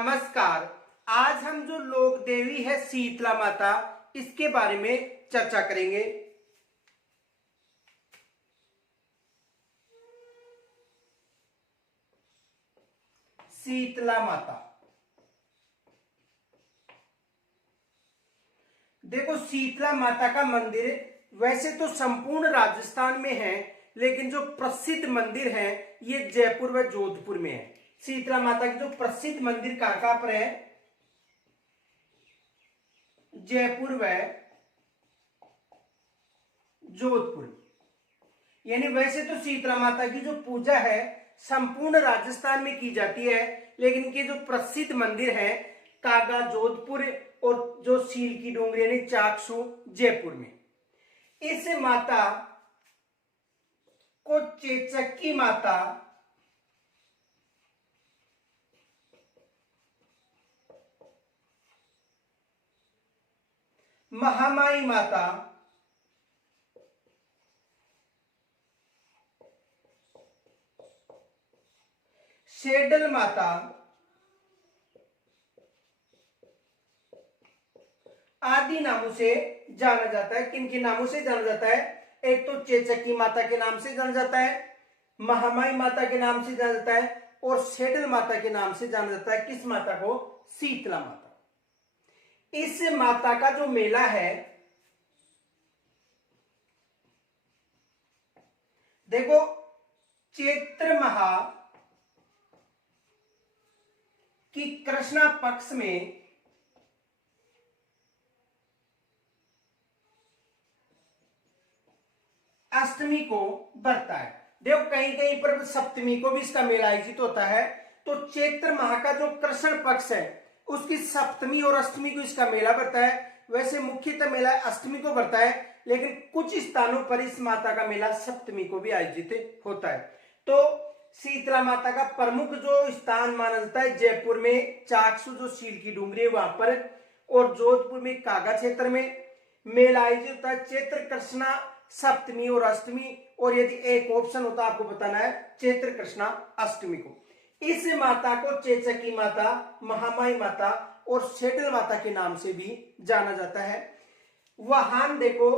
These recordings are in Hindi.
नमस्कार। आज हम जो लोक देवी है शीतला माता, इसके बारे में चर्चा करेंगे। शीतला माता, देखो शीतला माता का मंदिर वैसे तो संपूर्ण राजस्थान में है, लेकिन जो प्रसिद्ध मंदिर है ये जयपुर व जोधपुर में है। शीतला माता की जो प्रसिद्ध मंदिर कहाँ पर है? जयपुर व जोधपुर। यानी वैसे तो शीतला माता की जो पूजा है संपूर्ण राजस्थान में की जाती है, लेकिन इनके जो प्रसिद्ध मंदिर है कागा जोधपुर और जो सील की डोंगरी यानी चाकसू जयपुर में। इस माता को चेचक्की माता, महामाई माता, शेडल माता आदि नामों से जाना जाता है। किन के नामों से जाना जाता है? एक तो चेचक्की माता के नाम से जाना जाता है, महामाई माता के नाम से जाना जाता है और शेडल माता के नाम से जाना जाता है। किस माता को? शीतला माता। इस माता का जो मेला है, देखो चैत्र माह की कृष्णा पक्ष में अष्टमी को बरता है। देखो कहीं कहीं पर सप्तमी को भी इसका मेला आयोजित होता है। तो चैत्र माह का जो कृष्ण पक्ष है उसकी सप्तमी और अष्टमी को इसका मेला बरता है। वैसे मुख्यतः मेला अष्टमी को बरता है, लेकिन कुछ स्थानों पर इस माता का मेला सप्तमी को भी आयोजित होता है। तो शीतला माता का प्रमुख जो स्थान माना जाता है जयपुर में चाकसू जो सील की डूंगरी है वहां पर, और जोधपुर में कागा क्षेत्र में मेला आयोजित होता है चैत्र कृष्णा सप्तमी और अष्टमी। और यदि एक ऑप्शन होता आपको बताना है चैत्र कृष्णा अष्टमी को। इस माता को चेचकी माता, महामाई माता और शेडल माता के नाम से भी जाना जाता है। वाहन देखो,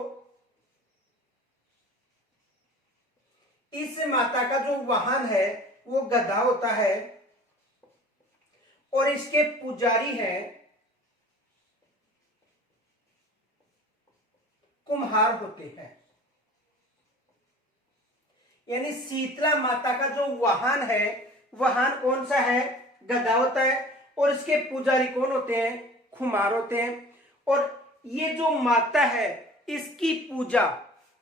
इस माता का जो वाहन है वो गधा होता है और इसके पुजारी है कुम्हार होते हैं। यानी शीतला माता का जो वाहन है, वाहन कौन सा है? गधा होता है और इसके पुजारी कौन होते हैं? कुम्हार होते हैं। और ये जो माता है इसकी पूजा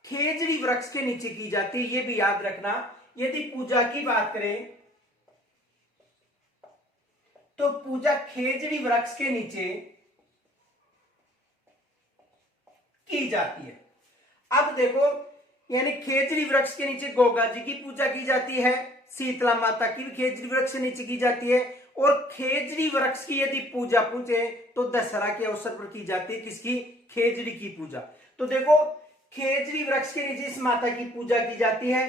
खेजड़ी वृक्ष के नीचे की जाती है, ये भी याद रखना। यदि पूजा की बात करें तो पूजा खेजड़ी वृक्ष के नीचे की जाती है। अब देखो, यानी खेजड़ी वृक्ष के नीचे गोगा जी की पूजा की जाती है, शीतला माता की भी खेजड़ी वृक्ष के नीचे की जाती है। और खेजड़ी वृक्ष की यदि पूजा पूछे तो दशहरा के अवसर पर की जाती है। किसकी? खेजड़ी की पूजा। तो देखो खेजड़ी वृक्ष के नीचे इस माता की पूजा की जाती है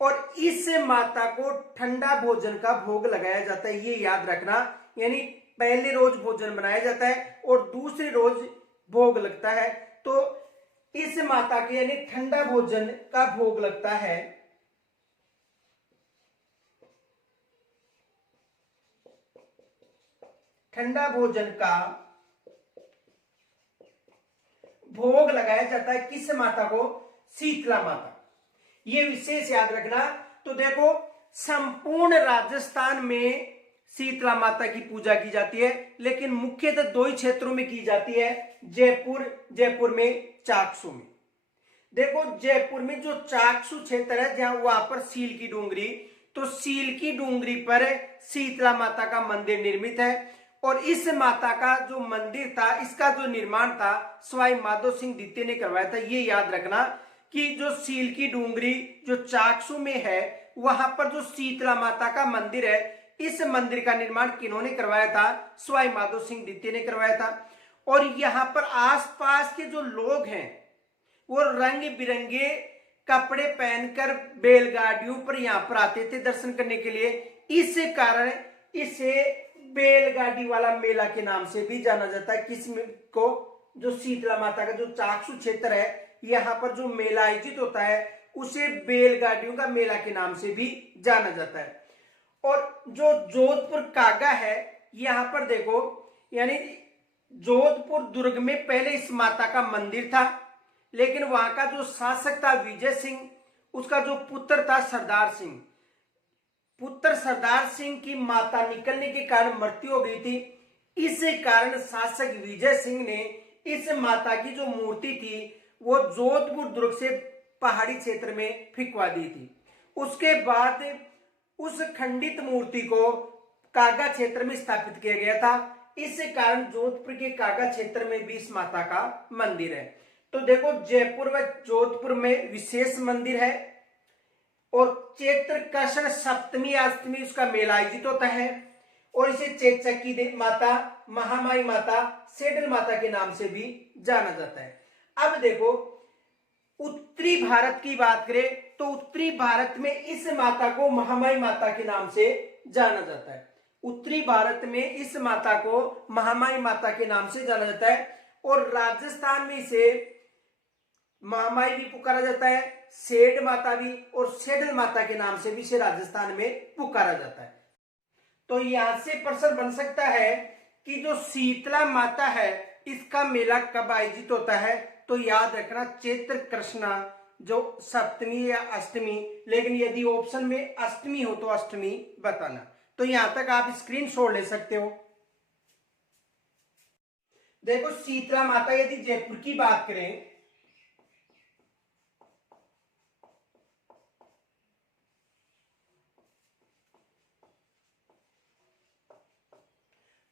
और इस माता को ठंडा भोजन का भोग लगाया जाता है, ये याद रखना। यानी पहले रोज भोजन बनाया जाता है और दूसरे रोज भोग लगता है। तो इस माता के यानी ठंडा भोजन का भोग लगता है। ठंडा भोजन का भोग लगाया जाता है किस माता को? शीतला माता। ये विशेष याद रखना। तो देखो संपूर्ण राजस्थान में शीतला माता की पूजा की जाती है, लेकिन मुख्यतः दो ही क्षेत्रों में की जाती है, जयपुर में चाकसू में। देखो जयपुर में जो चाकसू क्षेत्र है जहां वहां पर सील की डूंगरी, तो सील की डूंगरी पर शीतला माता का मंदिर निर्मित है। और इस माता का जो मंदिर था, इसका जो निर्माण था सवाई माधो सिंह द्वितीय ने करवाया था। ये याद रखना कि जो सील की डूंगरी जो चाकसू में है वहां पर जो शीतला माता का मंदिर है, इस मंदिर का निर्माण किन्होंने करवाया था? सवाई माधो सिंह द्वितीय ने करवाया था। और यहाँ पर आसपास के जो लोग हैं वो रंग बिरंगे कपड़े पहनकर बैलगाड़ियों पर यहाँ पर आते थे दर्शन करने के लिए। इस कारण इसे बैलगाड़ी वाला मेला के नाम से भी जाना जाता है। को, जो शीतला माता का जो चाकसू क्षेत्र है, यहाँ पर जो मेला आयोजित होता है उसे बैलगाड़ियों का मेला के नाम से भी जाना जाता है। और जो जोधपुर कागा है, यहाँ पर देखो, यानी जोधपुर दुर्ग में पहले इस माता का मंदिर था, लेकिन वहां का जो शासक था विजय सिंह, उसका जो पुत्र था सरदार सिंह, पुत्र सरदार सिंह की माता निकलने के कारण मृत्यु हो गई थी। इस कारण शासक विजय सिंह ने इस माता की जो मूर्ति थी वो जोधपुर दुर्ग से पहाड़ी क्षेत्र में फिकवा दी थी। उसके बाद उस खंडित मूर्ति को कागा क्षेत्र में स्थापित किया गया था। इस कारण जोधपुर के कागा क्षेत्र में भी इस माता का मंदिर है। तो देखो, जयपुर व जोधपुर में विशेष मंदिर है और चैत्र कृष्ण सप्तमी अष्टमी उसका मेला आयोजित होता है और इसे चेचकी माता, महामाई माता, सेडल माता के नाम से भी जाना जाता है। अब देखो, उत्तरी भारत की बात करें तो उत्तरी भारत में इस माता को महामाई माता के नाम से जाना जाता है। उत्तरी भारत में इस माता को महामाई माता के नाम से जाना जाता है और राजस्थान में इसे महामाई भी पुकारा जाता है, सेड माता भी, और सेडल माता के नाम से भी इसे राजस्थान में पुकारा जाता है। तो यहां से प्रश्न बन सकता है कि जो शीतला माता है इसका मेला कब आयोजित होता है, तो याद रखना चैत्र कृष्णा जो सप्तमी या अष्टमी, लेकिन यदि ऑप्शन में अष्टमी हो तो अष्टमी बताना। तो यहां तक आप स्क्रीनशॉट ले सकते हो। देखो, शीतला माता यदि जयपुर की बात करें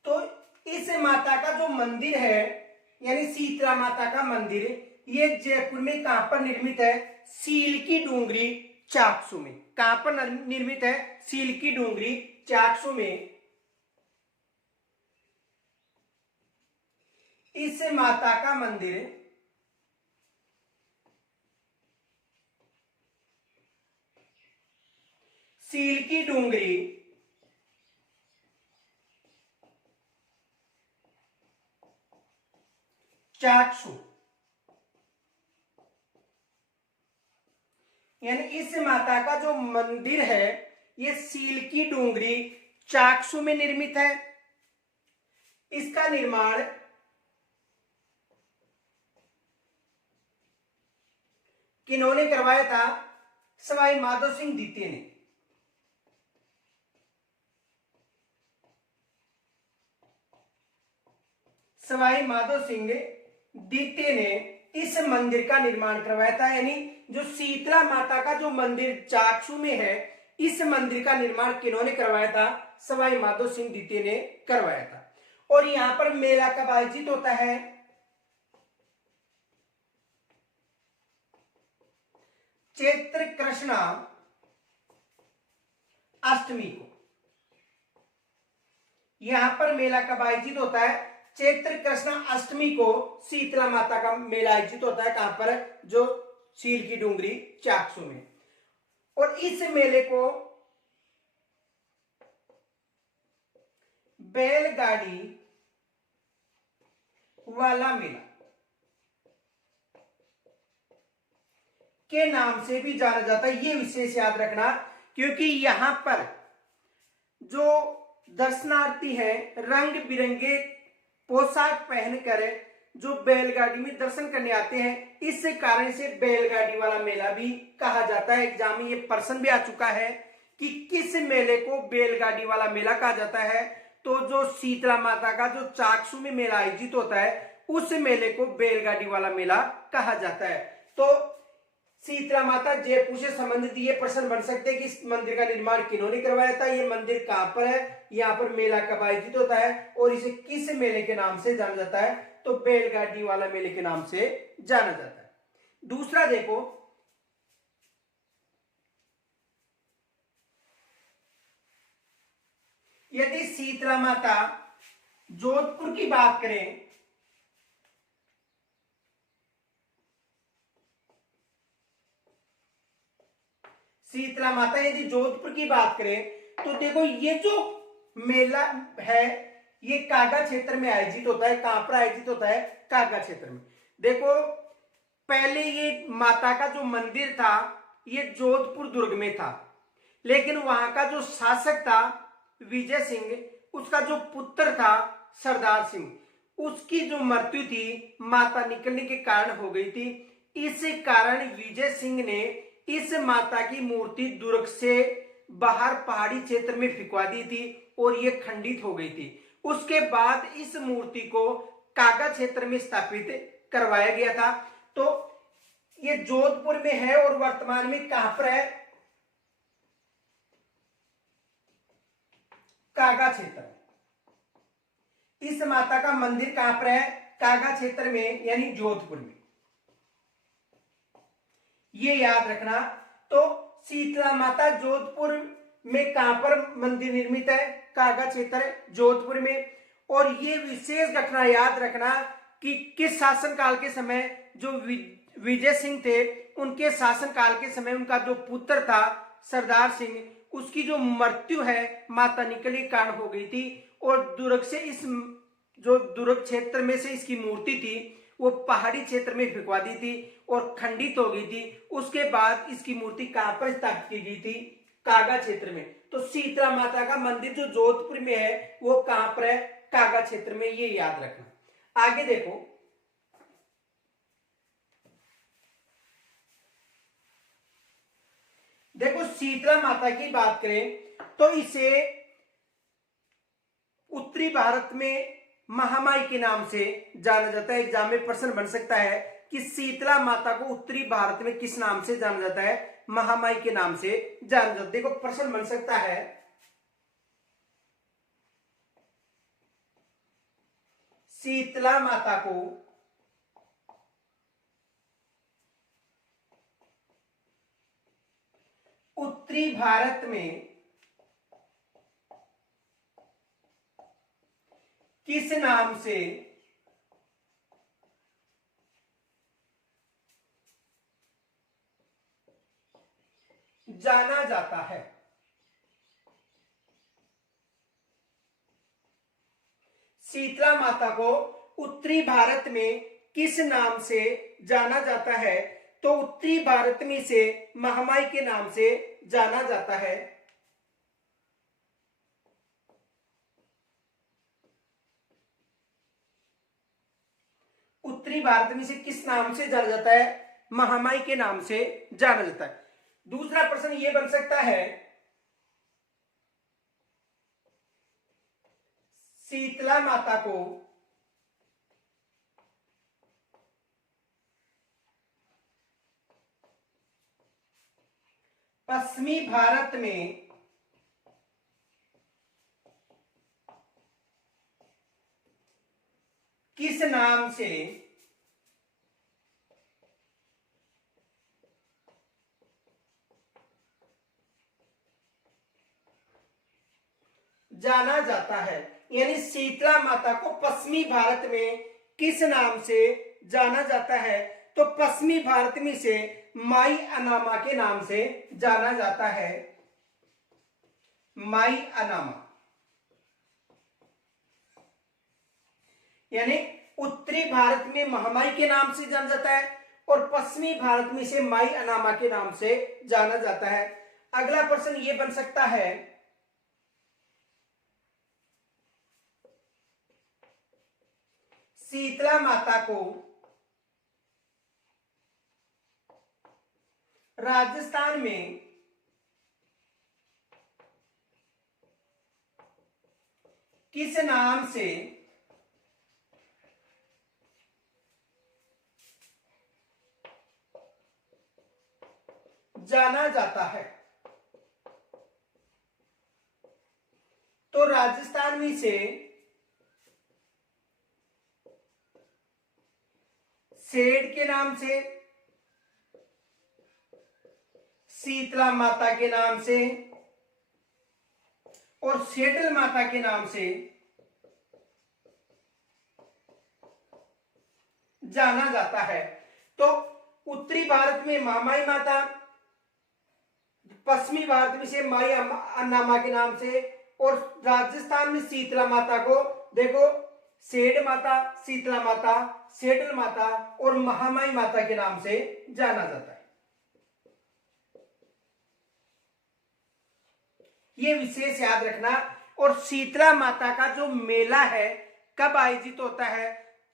तो इस माता का जो मंदिर है, यानी शीतला माता का मंदिर, ये जयपुर में कहां पर निर्मित है? सील की डूंगरी चाकसू में। कहां पर निर्मित है? सील की डूंगरी चाकसू में इस माता का मंदिर सील की डूंगरी चाकसू, यानी इस माता का जो मंदिर है ये सील की डूंगरी चाकसू में निर्मित है। इसका निर्माण किन्होंने करवाया था? सवाई माधो सिंह द्वितीय ने। सवाई माधो सिंह द्वितीय ने इस मंदिर का निर्माण करवाया था। यानी जो शीतला माता का जो मंदिर चाकसू में है, इस मंदिर का निर्माण किन्होंने करवाया था? सवाई माधो सिंह द्वितीय ने करवाया था। और यहां पर मेला कब आयोजित होता है? चैत्र कृष्णा अष्टमी को। यहां पर मेला कब आयोजित होता है? चैत्र कृष्णा अष्टमी को शीतला माता का मेला आयोजित होता है। कहां पर? जो सील की डूंगरी चाकसू में। और इस मेले को बैलगाड़ी वाला मेला के नाम से भी जाना जाता है। ये विशेष याद रखना, क्योंकि यहां पर जो दर्शनार्थी हैं रंग बिरंगे पोशाक पहनकर जो बैलगाड़ी में दर्शन करने आते हैं, इस कारण से बैलगाड़ी वाला मेला भी कहा जाता है। एग्जाम में ये प्रश्न भी आ चुका है कि किस मेले को बैलगाड़ी वाला मेला कहा जाता है। तो जो शीतला माता का जो चाकसू में मेला आयोजित होता है उस मेले को बैलगाड़ी वाला मेला कहा जाता है। तो शीतला माता जयपुर से संबंधित ये प्रश्न बन सकते हैं कि इस मंदिर का निर्माण किन्होंने करवाया था, ये मंदिर कहां पर है, यहाँ पर मेला कब आयोजित होता है और इसे किस मेले के नाम से जाना जाता है? तो बैलगाड़ी वाला मेले के नाम से जाना जाता है। दूसरा देखो, यदि शीतला माता जोधपुर की बात करें शीतला माता यदि जोधपुर की बात करें तो देखो, ये जो मेला है ये कागा क्षेत्र में आयोजित होता है। कहां पर आयोजित होता है? कागा क्षेत्र में। देखो पहले ये माता का जो मंदिर था ये जोधपुर दुर्ग में था, लेकिन वहां का जो शासक था विजय सिंह, उसका जो पुत्र था सरदार सिंह, उसकी जो मृत्यु थी माता निकलने के कारण हो गई थी। इस कारण विजय सिंह ने इस माता की मूर्ति दुर्ग से बाहर पहाड़ी क्षेत्र में फिकवा दी थी और ये खंडित हो गई थी। उसके बाद इस मूर्ति को कागा क्षेत्र में स्थापित करवाया गया था। तो ये जोधपुर में है और वर्तमान में कहां पर है? कागा क्षेत्र। इस माता का मंदिर कहां पर है? कागा क्षेत्र में, यानी जोधपुर में। ये याद रखना। तो शीतला माता जोधपुर में कहां पर मंदिर निर्मित है? कागा क्षेत्र जोधपुर में। और ये विशेष घटना याद रखना कि किस शासनकाल के समय जो विजय सिंह थे उनके शासनकाल के समय उनका जो पुत्र था सरदार सिंह, उसकी जो मृत्यु है माता निकलने के कारण हो गई थी और दुर्ग से इस जो दुर्ग क्षेत्र में से इसकी मूर्ति थी वो पहाड़ी क्षेत्र में फिकवा दी थी और खंडित हो गई थी। उसके बाद इसकी मूर्ति कहां पर स्थापित की गई थी? कागा क्षेत्र में। तो शीतला माता का मंदिर जो जोधपुर में है वो कहां पर है? कागा क्षेत्र में। ये याद रखना। आगे देखो, देखो शीतला माता की बात करें तो इसे उत्तरी भारत में महामाई के नाम से जाना जाता है। एग्जाम में प्रश्न बन सकता है कि शीतला माता को उत्तरी भारत में किस नाम से जाना जाता है? महामाई के नाम से जाना जाता है। देखो प्रश्न बन सकता है शीतला माता को उत्तरी भारत में किस नाम से जाना जाता है? शीतला माता को उत्तरी भारत में किस नाम से जाना जाता है? तो उत्तरी भारत में से महामाई के नाम से जाना जाता है। उत्तरी भारत में से किस नाम से जाना जाता है? महामाई के नाम से जाना जाता है। दूसरा प्रश्न यह बन सकता है शीतला माता को पश्चिमी भारत में किस नाम से जाना जाता है? यानी शीतला माता को पश्चिमी भारत में किस नाम से जाना जाता है? तो पश्चिमी भारत में से माई अनामा के नाम से जाना जाता है। माई अनामा, यानी उत्तरी भारत में महामाई के नाम से जाना जाता है और पश्चिमी भारत में से माई अनामा के नाम से जाना जाता है। अगला प्रश्न ये बन सकता है शीतला माता को राजस्थान में किस नाम से जाना जाता है? तो राजस्थान में से सेठ के नाम से, शीतला माता के नाम से और सेठल माता के नाम से जाना जाता है। तो उत्तरी भारत में महामाई माता, पश्चिमी भारत में से माई अनामा के नाम से और राजस्थान में शीतला माता को देखो सेड माता, शीतला माता, सेडल माता और महामाई माता के नाम से जाना जाता है। ये विशेष याद रखना। और शीतला माता का जो मेला है कब आयोजित होता है?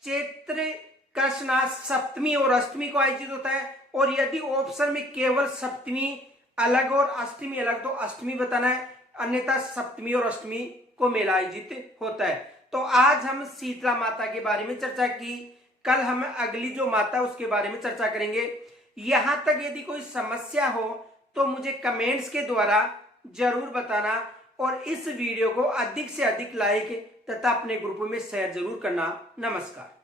चैत्र कृष्णा सप्तमी और अष्टमी को आयोजित होता है। और यदि ऑप्शन में केवल सप्तमी अलग और अष्टमी अलग तो अष्टमी बताना है, अन्यथा सप्तमी और अष्टमी को मेला आयोजित होता है। तो आज हम शीतला माता के बारे में चर्चा की, कल हम अगली जो माता उसके बारे में चर्चा करेंगे। यहां तक यदि कोई समस्या हो तो मुझे कमेंट्स के द्वारा जरूर बताना और इस वीडियो को अधिक से अधिक लाइक तथा अपने ग्रुप में शेयर जरूर करना। नमस्कार।